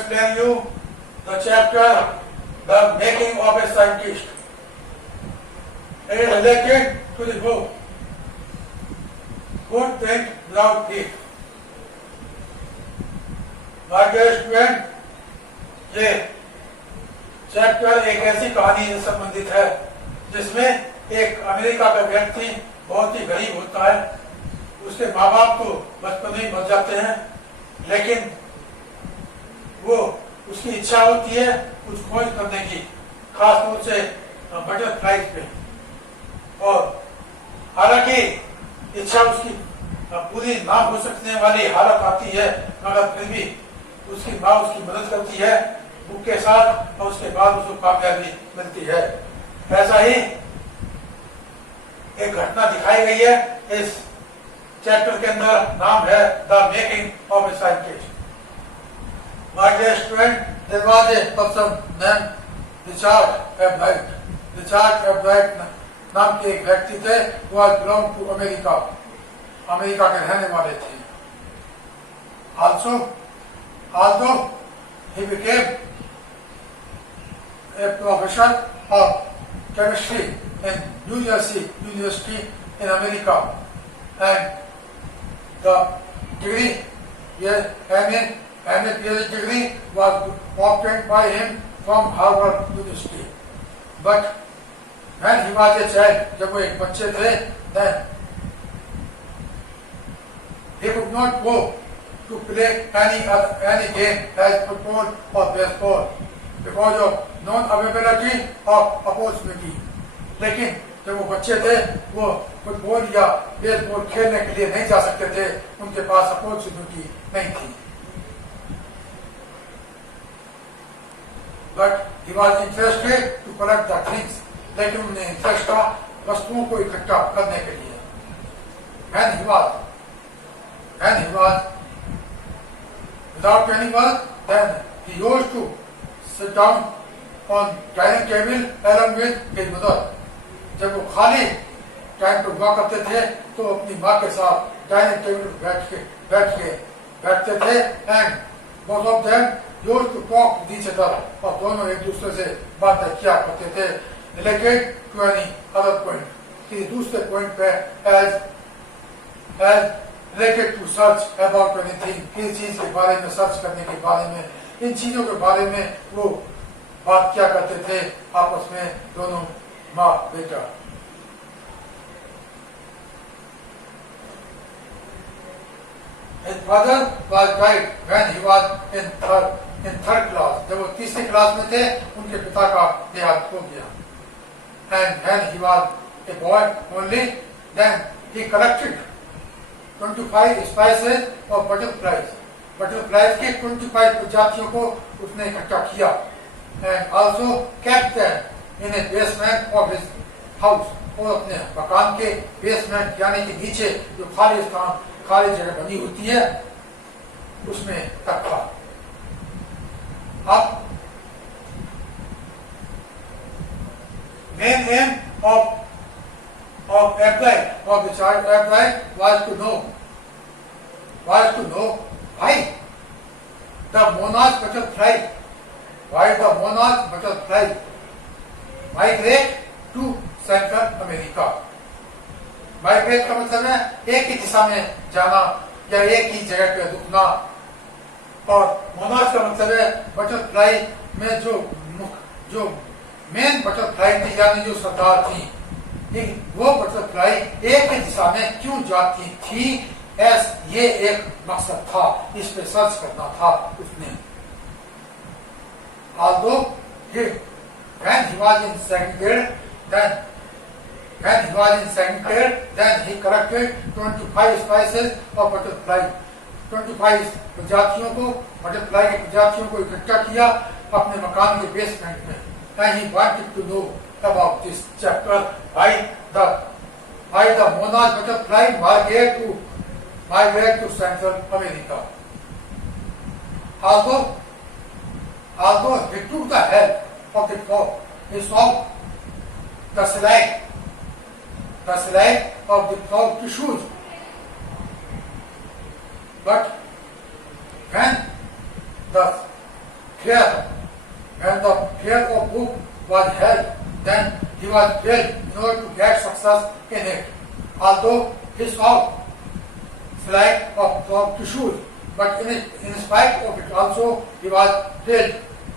explain you the chapter The Making of a Scientist. It is related to the book Good Think Without Thief. My dear student, ये chapter एक ऐसी कहानी से संबंधित है जिसमें एक अमेरिका का व्यक्ति बहुत ही गरीब होता है। उसके माँ बाप तो बचपन में ही मर जाते हैं, लेकिन वो उसकी इच्छा होती है कुछ खोज करने की, खास तौर से बटरफ्लाइज पे। और हालांकि इच्छा उसकी पूरी ना हो सकने वाली हालत आती है, मगर फिर भी उसकी माँ उसकी मदद करती है बुक के साथ, और उसके बाद उसको कामयाबी मिलती है। ऐसा ही एक घटना दिखाई गई है इस चैप्टर के अंदर, नाम है the making of a scientist. My dear student, there was a person named Richard Albright. Richard Albright नाम के एक व्यक्ति थे, वो बिलोंग टू अमेरिका, अमेरिका के रहने वाले थे। Although he became a professor of chemistry in New Jersey University in America, and the degree, PhD degree was obtained by him from Harvard University. But when he was a child, जब वो एक बच्चे थे, then he could not go to play any game as football or baseball because of non-availability of opportunity. लेकिन जब वो बच्चे थे, वो फुटबॉल या बेसबॉल खेलने के लिए नहीं जा सकते थे, उनके पास अपॉर्चुनिटी नहीं थी। But he was interested to collect the things, लेकिन उन्हें इंटरेस्ट था वस्तुओं को इकट्ठा करने के लिए। When he was without any work, then he used to sit down on dining table along with his mother. जब वो खाली टाइम पे हुआ करते थे तो अपनी माँ के साथ डाइनिंग टेबल पर बैठते थे, and both of them used to talk with each other, और दोनों एक दूसरे से बातें किया करते थे related to any other point, किसी दूसरे पॉइंट पे as related to search about anything, किसी चीज के बारे में सर्च करने के बारे में, इन चीजों के बारे में वो बात क्या करते थे आपस में दोनों माँ बेटा। His father was died when he was in third class. जब वो तीसरी क्लास में थे, उनके पिता का देहांत हो गया। And when he was a boy only, then he collected 25 species of butterflies. Butterflies के 25 प्रजातियों को उसने इकट्ठा किया, and also kept them in a basement of his house. और अपने मकान के बेसमेंट यानी कि नीचे जो खाली जगह बनी होती है उसमें रखा। अब main aim of the child Albright was to know why the monarch butterfly migrate to Central America. Migrate का मतलब है एक ही दिशा में जाना या एक ही जगह पे रुकना, और मोनार्च का मतलब है बटरफ्लाई में जो मेन बटरफ्लाई थी यानी जो सरदार थी, वो बटरफ्लाई एक ही दिशा में क्यों जाती थी, ये एक मकसद था, इस पे सर्च करना था उसने। Although when he was in second grade, then he collected 25 species of butterfly. 25 प्रजातियों को, बटरफ्लाई की प्रजातियों को इकट्ठा किया अपने मकान के बेसमेंट में। And he wanted to know about this chapter, why the monarch butterfly migrate to Central America. Although he took the help of the frog, he saw the slag of the frog tissues, but when the fair. When the fair of book was held, then he was drilled in order to get success in it. Although he saw flag of tissues, but in spite of it also he was drilled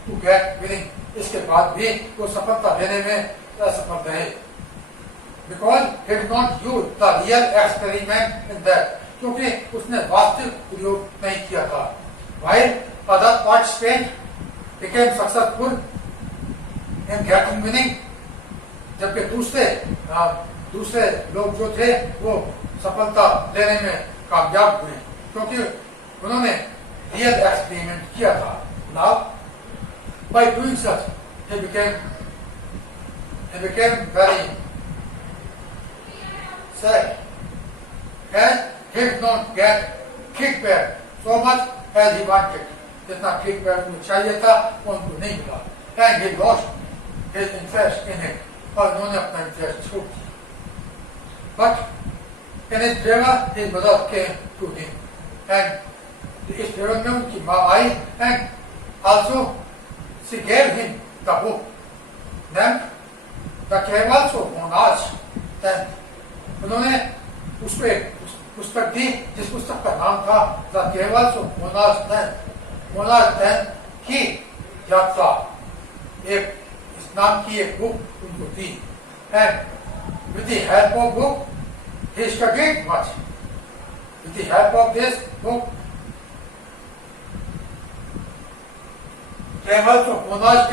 to get winning. इसके बाद भी वो सफलता लेने में असफल रहे. Because he did not use the real experiment in that, क्योंकि उसने वास्तविक प्रयोग नहीं किया था. While other participants became successful in getting winning, जबकि दूसरे लोग जो थे वो सफलता लेने में कामयाब हुए क्योंकि उन्होंने रियल एक्सपेरिमेंट किया था. Now, by doing such, he became very sad, and he did not get kickback so much as he wanted. जितना kickback उनको चाहिए था वो उनको नहीं मिला, and he lost his interest in it. और उन्होंने अपना इंटरेस्ट छोड़ दिया. But in his favor, his mother came to him, and इस favor में उनकी माँ आई, and also she gave him the book. Then the Kevals of Monarch, then उन्होंने उसको एक पुस्तक दी जिस पुस्तक का नाम था The Kevals of Monarch then की यात्रा. एक इस नाम की एक बुक उनको दी, and with the help of book he studied much. With the help of this book, Kevals of Monarch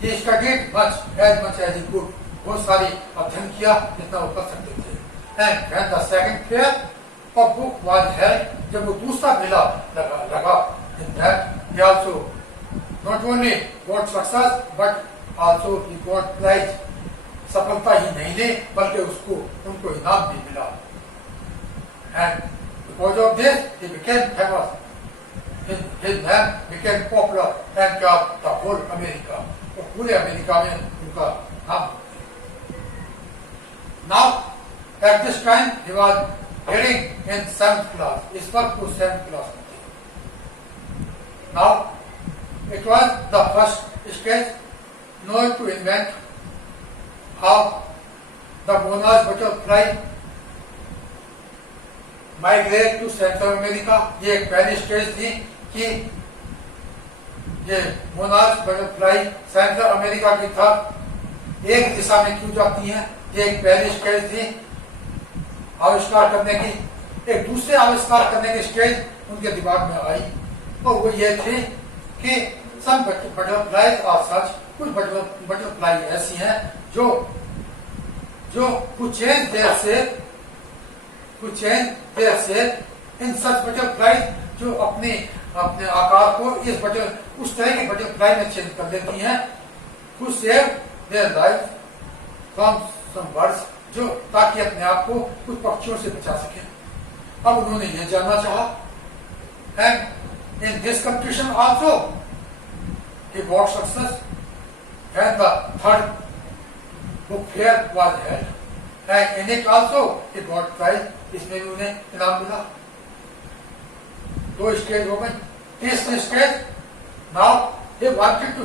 he studied much as he could. बहुत सारी अध्ययन किया जितना वो कर सकते थे. And when the second fair of book was held, जब वो दूसरा मेला लगा, in that he also not only got success but also he got prize. सफलता ही नहीं ली बल्कि उनको इनाम भी मिला. And because of this he became famous. His name became popular and got the whole America. और पूरे अमेरिका में उनका नाम. Now at this time he was heading in 7th class. इस वक्त वो 7th class में थे. Now it was the first stage in order to invent how the monarch butterfly migrate to Central America. ये एक पहली स्टेज थी कि ये मोनार्च बटरफ्लाई सेंट्रल अमेरिका की तरफ एक दिशा में क्यों जाती हैं. ये एक पहली स्टेज थी आविष्कार करने की. एक दूसरे आविष्कार करने की स्टेज उनके दिमाग में आई और वो ये थी कि some butterflies are such, कुछ बटरफ्लाई ऐसी हैं जो कुछ change their shape in such butterflies जो अपने आकार को उस तरह के बटरफ्लाई में चेंज कर देती हैं. who save their lives from some birds, जो ताकि अपने आप को कुछ पक्षियों से बचा सके. अब उन्होंने ये जानना चाहा, and in this competition also he got success, and the third book fair was held, and in it also he got prize. इसमें भी उन्हें इनाम मिला. 2 स्टेज हो गई. तीसरी stage, now he wanted to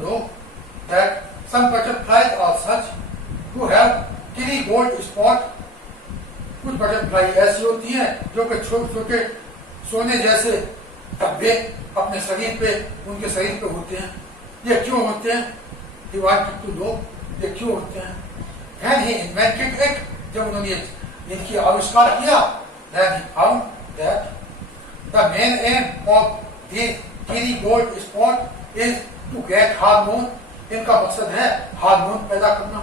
know that some butterflies are such who have tiny gold spot. कुछ butterfly ऐसी होती हैं जो कि छोटे छोटे सोने जैसे धब्बे अपने शरीर पे उनके शरीर पे होते हैं. ये क्यों होते हैं? He wanted to know ये क्यों होते हैं. And he invented it. जब उन्होंने इनकी आविष्कार किया, then he found that the main aim of these tiny gold spot is to get hormone. इनका मकसद है हार्मोन पैदा करना.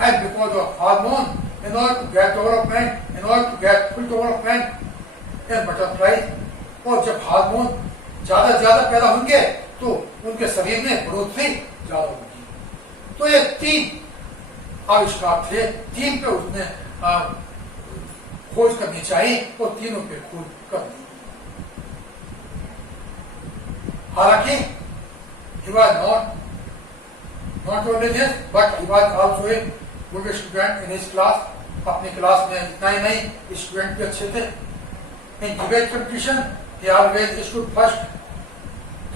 And because of hormone, in order to get development, in order to get full development in butterflies, और जब hormone ज्यादा पैदा होंगे तो उनके शरीर में बढ़ोतरी ज्यादा होगी. तो ये 3 आविष्कार थे. 3 पे उसने खोज करनी चाहिए और तीनों पे खोज कर दी. हालांकि he was not only this, but he was also a good student in his class. अपने क्लास में इतना ही नहीं, स्टूडेंट भी अच्छे थे. In debate competition he always issued first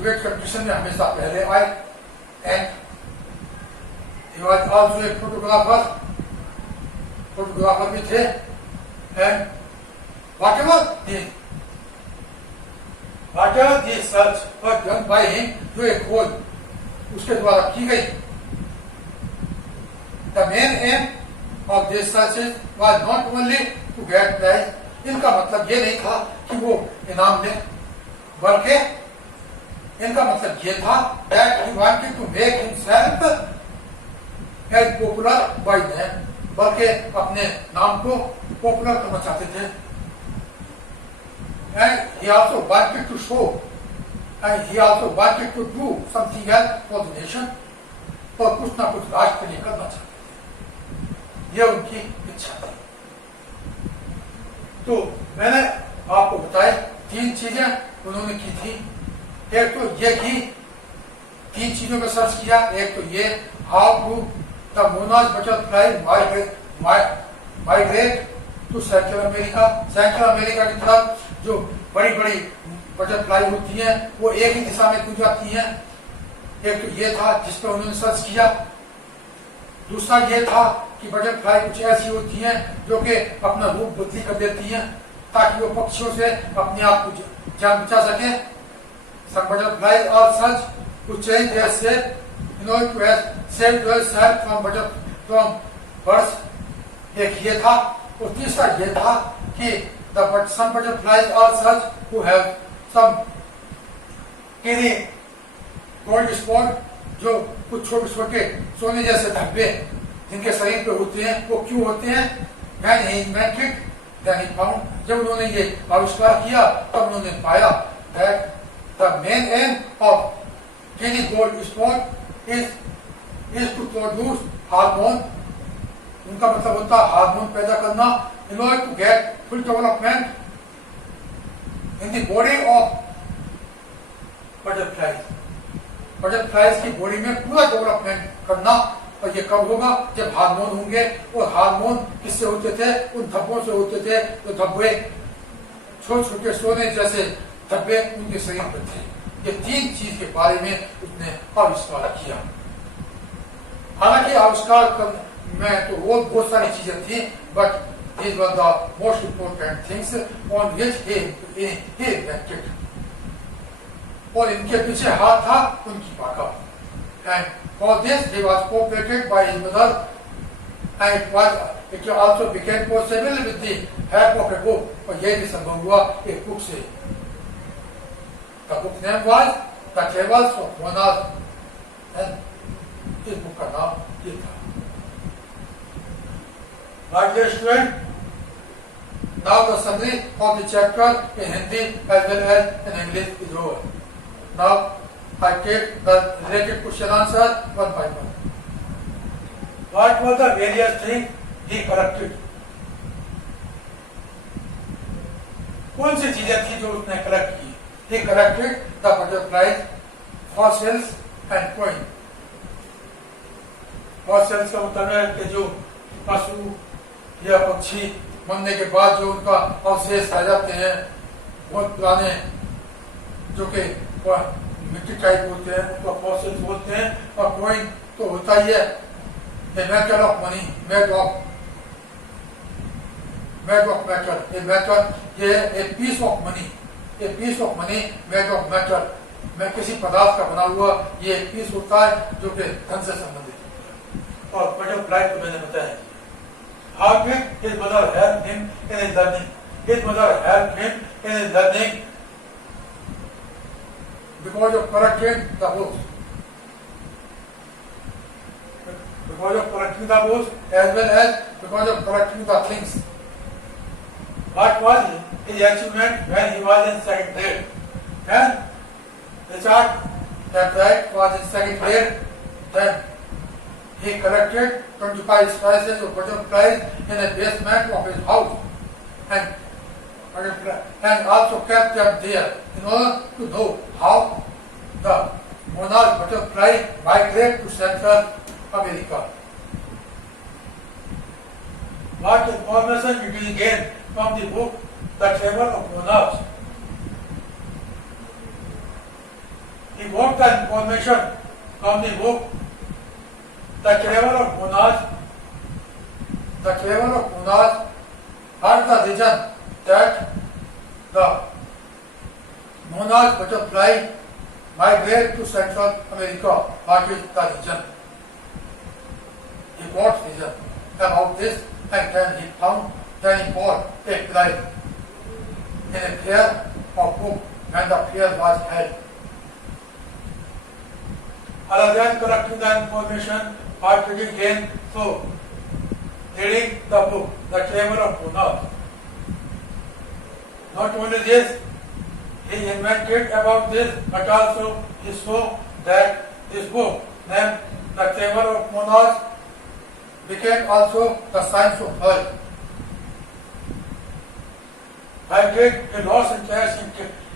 great competition में हमेशा पहले आए and he was also a photographer भी थे and whatever the search was done by him, जो एक खोज उसके द्वारा की गई, the main aim of this searches was not only to get prize, इनका मतलब ये नहीं था कि वो इनाम ले, बल्कि इनका मतलब ये था that he wanted to make himself as popular by them, बल्कि अपने नाम को पॉपुलर करना चाहते थे. And he also wanted to show, and he also wanted to do something else for the nation, और कुछ ना कुछ राष्ट्र के लिए करना चाहते थे, ये उनकी इच्छा थी. तो मैंने आपको बताया 3 चीजें उन्होंने की थी. एक तो ये की 3 चीजों पे सर्च किया. एक तो ये how do the monarch butterfly migrate to Central America. Central America की तरफ जो बड़ी बड़ी बटरफ्लाई होती हैं वो एक ही दिशा में कूद जाती हैं. एक तो ये था जिस पर उन्होंने सर्च किया. दूसरा ये था कि बटरफ्लाई कुछ ऐसी होती हैं जो कि अपना रूप बदली कर देती हैं ताकि वो पक्षियों से अपने आप को जान बचा सके. Some butterflies are such to change their shape in order to save themselves from birds. एक ये था. और तीसरा ये था कि some butterflies are such who have some skinny gold spot, जो कुछ छोटे छोटे सोने जैसे धब्बे जिनके शरीर पे होते हैं. वो क्यों होते हैं? When he invented, then he found, जब उन्होंने ये आविष्कार किया तब उन्होंने पाया that the main aim of skinny gold spot is to produce hormone. उनका मतलब होता है हार्मोन पैदा करना in order to get full development in the body of butterflies. Butterflies की बॉडी में पूरा डेवलपमेंट करना. और ये कब होगा? जब हार्मोन होंगे. और हार्मोन किससे होते थे? उन धब्बों से होते थे. तो धब्बे छोटे छोटे सोने जैसे धब्बे उनके शरीर पर थे. ये 3 चीज के बारे में उसने आविष्कार किया. हालांकि आविष्कार में तो वो बहुत सारी चीजें थी, but these were the most important things on which he invented. और इनके पीछे हाथ था उनकी माँ का. And for this he was cooperated by his mother, and it also became possible with the help of a book. और यह भी संभव हुआ एक बुक से. The book name was The Travels of Monarch, and इस बुक का नाम ये था. My dear student, now the summary of the chapter in Hindi as well as in English is over. Now I take the related question answer one by one. What were the various things he collected? कौन सी चीजें थी जो उसने collect की? He collected the butterflies, fossils and coin. Fossils का मतलब है कि जो पशु या पक्षी मरने के बाद जो उनका अवशेष रह जाते हैं, बहुत पुराने, जो कि मिट्टी टाइप होते हैं, तो फॉसिल्स होते हैं. और कॉइन तो होता ही है metal of money, made of metal. ये मेटल ये एक पीस ऑफ मनी, ये piece of money made of metal. मैं किसी पदार्थ का बना हुआ ये एक पीस होता है जो कि धन से संबंधित होता है. और बटरफ्लाई तो मैंने बताया. How did his mother help him in his learning? His mother helped him in his learning because of collecting the books. Because of collecting the books as well as because of collecting the things. What was his achievement when he was in 2nd grade? And Richard Cartwright was in 2nd grade. Then he collected 25 species of butterflies in a basement of his house, and also kept them there in order to know how the monarch butterfly migrate to Central America. What information did he gain from the book The Table of Monarchs? He got the information from the book, The Clever of Monarch. The Clever of Monarch had the vision that the monarch butterfly migrate to Central America. What is the vision? He got vision about this, and then he bought a flight in a fair of book when the fair was held. Other than collecting the information, what did he gain? So, reading the book, The Clever of Monarch. Not only this, he invented about this, but also he saw that this book, named The Clever of Monarch, became also the science of earth. I did a lost interest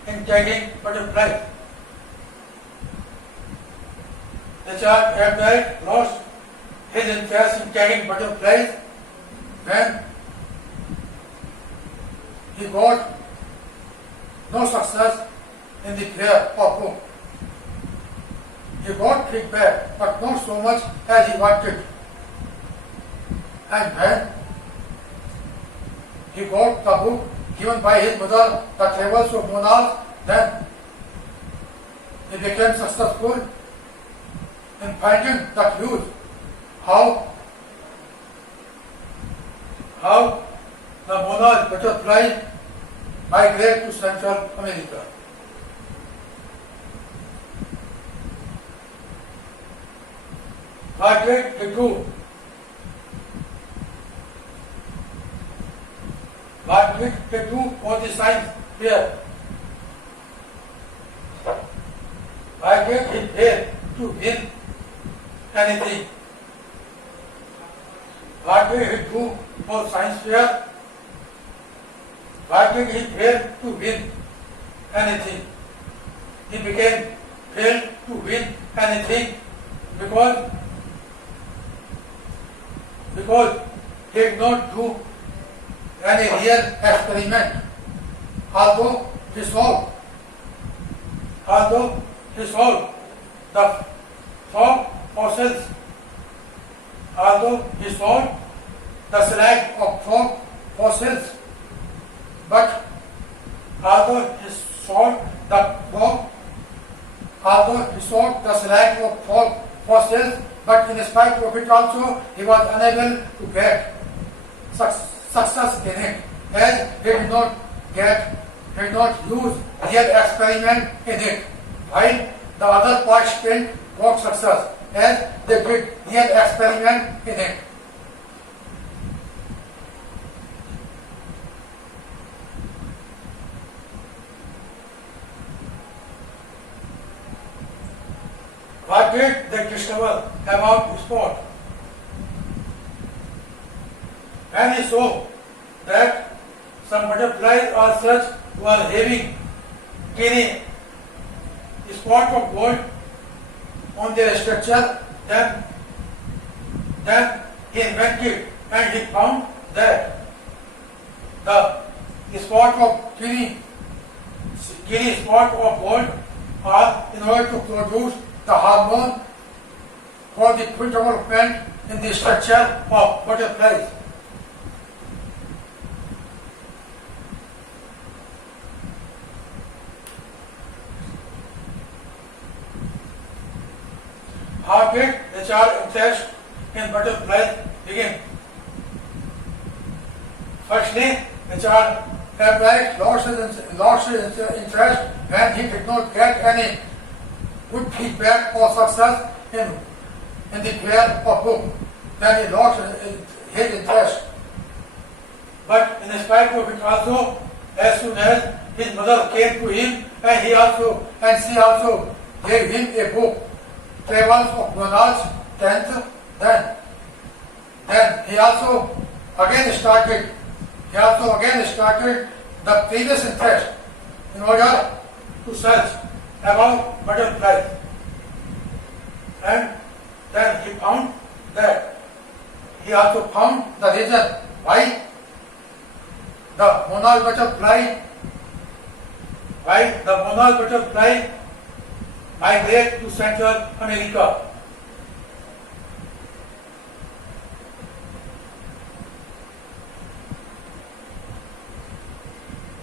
in tagging butterflies. The child had lost his interest in tagging butterflies when he got no success in the prayer of book. He got feedback, but not so much as he wanted. And when he got the book given by his mother, The Travels of Monarch, then he became successful in finding the clues how the monarch butterfly migrate to Central America. What did he do? What did he do for the science fair? Why did he fail to win anything? What did he do for science fair? Why did he fail to win anything? He became failed to win anything because he did not do any real experiment. Although he solved the frog fossils, although he solved the slag of frog fossils, but although he solved the slag of frog fossils, but in spite of it also, he was unable to get success in it, as he did not use real experiment in it, while the other participants got success, as they did real experiment in it. What did they discover about sport? When he saw that some butterflies or such were having tiny spot of gold on their structure, then he invented and he found that the spot of tiny spot of gold are in order to produce the hormone for the full development in the structure of butterflies. How did the child interest in butterflies begin? Firstly, the child lost his interest when he did not get any good feedback or success in the prayer of book. Then he lost his interest. But in spite of it also, as soon as his mother came to him and she also gave him a book, Travels of Monarch, 10th, then he also again started the previous interest in order to search about butterflies. And then he found that he also found the reason why the monarch butterfly migrate to Central America.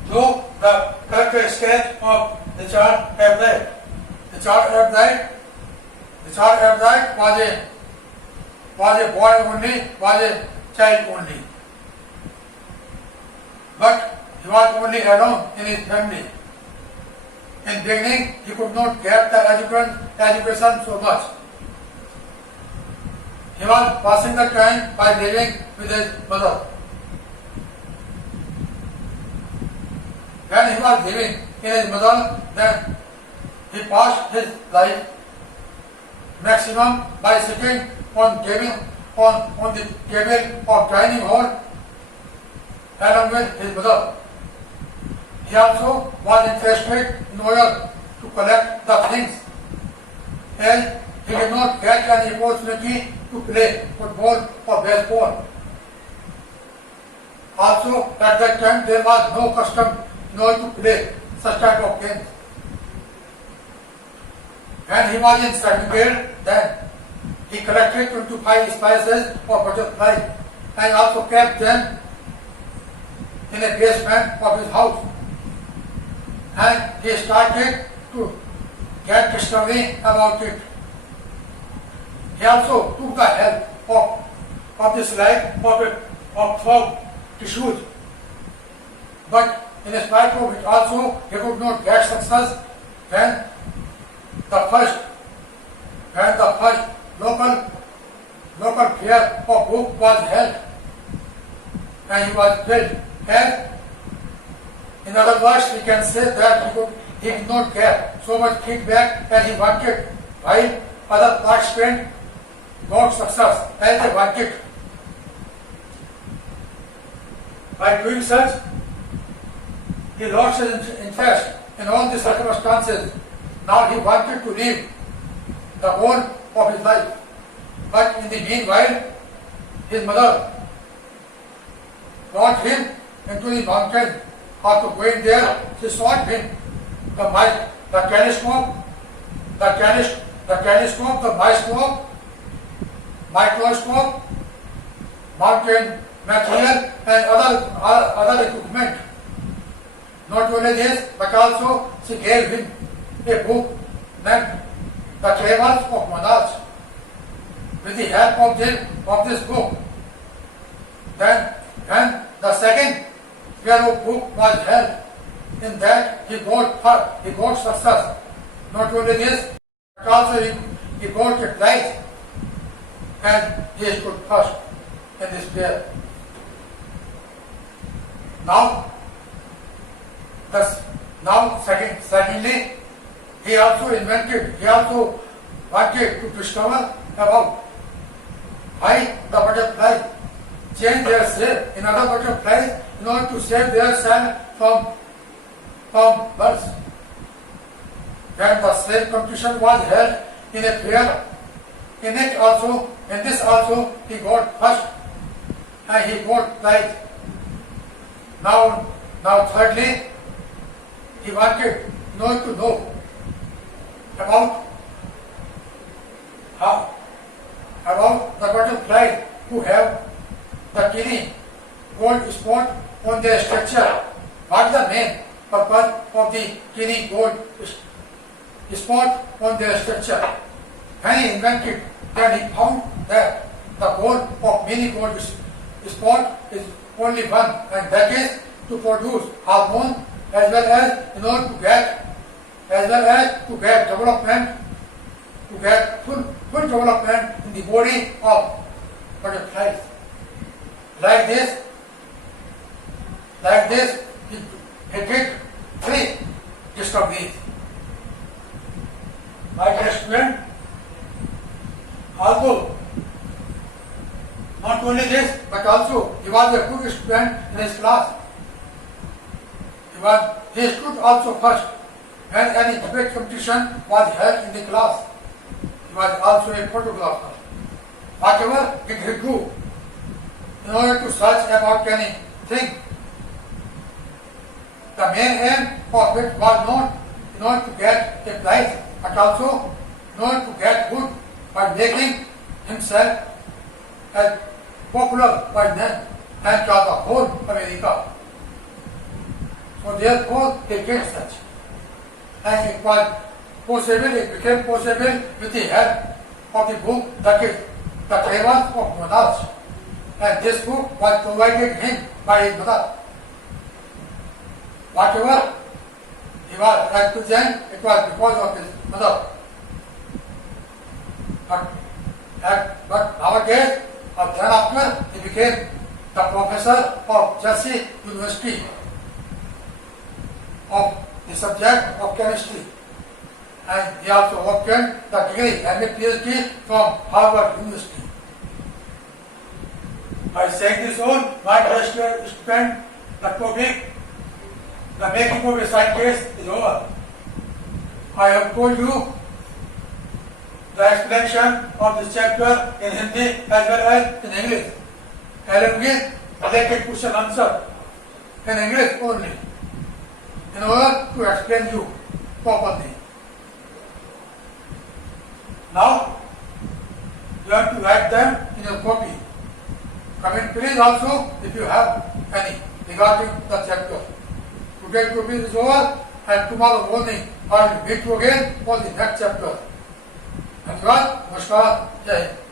So the character sketch of Richard Everett. Richard Everett was a boy only, was a child only. But he was only alone in his family. In beginning, he could not get the education so much. He was passing the time by living with his mother. When he was living in his mother, then he passed his life maximum by sitting on the table of dining hall along with his mother. He also was interested in order to collect the things, and he did not get any opportunity to play football or baseball. Also, at that time there was no custom in order to play such type of games. When he was in second grade, then he collected 25 spices or butterflies and also kept them in a basement of his house. And he started to get discovery about it. He also took the help of the slide of fog tissues. But in spite of it also, he could not get success when the first local fair of book was held, and he was filled. And in other words, we can say that he did not get so much feedback as he wanted, while other participants got success as they wanted. By doing such, he lost his interest in all the circumstances. Now he wanted to live the whole of his life. But in the meanwhile, his mother brought him into the mountain. After going there, she showed him the telescope, the microscope, mountain material, and other equipment. Not only this, but also she gave him a book named The Travels of Monarchs. With the help of this book, then when the second yellow book was held, in that he got success. Not only this, but also he got a prize, and he stood first in this fair. Secondly, he also wanted to discover about why the butterflies change their shape in other butterflies in order to save their shell from birds. When the same competition was held in a fair, in this also he got first and he got prize. Now thirdly, he wanted to know about the butterflies who have the tiny gold spot on their structure. What is the main purpose of the tiny gold spot on their structure? When he invented, then he found that the goal of many gold spot is only one, and that is to produce hormone as well as in order to get development, to get full development in the body of butterflies. Like this, he did 3 discoveries. My dear student, although not only this, but also he was a good student in his class. He stood also first when any debate competition was held in the class. He was also a photographer. Whatever did he do in order to search about anything, the main aim of it was not in order to get a prize, but also known to get good by making himself as popular by men and throughout the whole America. So therefore he did such. And it was possible, it became possible with the help of the book that is The Travels of Monarchs. And this book was provided him by his mother. Whatever he was representing, it was because of his mother. But nowadays, or thereafter, he became the professor of Jersey University of the subject of chemistry. And he also obtained the degree and a PhD from Harvard University. By saying this all, my brother spent the topic, the making of a scientist is over. I have told you the explanation of this chapter in Hindi as well as in English. Along with related question answer in English only, in order to explain you properly. Now, you have to write them in your copy. Comment please also if you have any regarding the chapter. Today copy is over and tomorrow morning I will meet you again for the next chapter. धन्यवाद, नमस्कार, जय हिंद।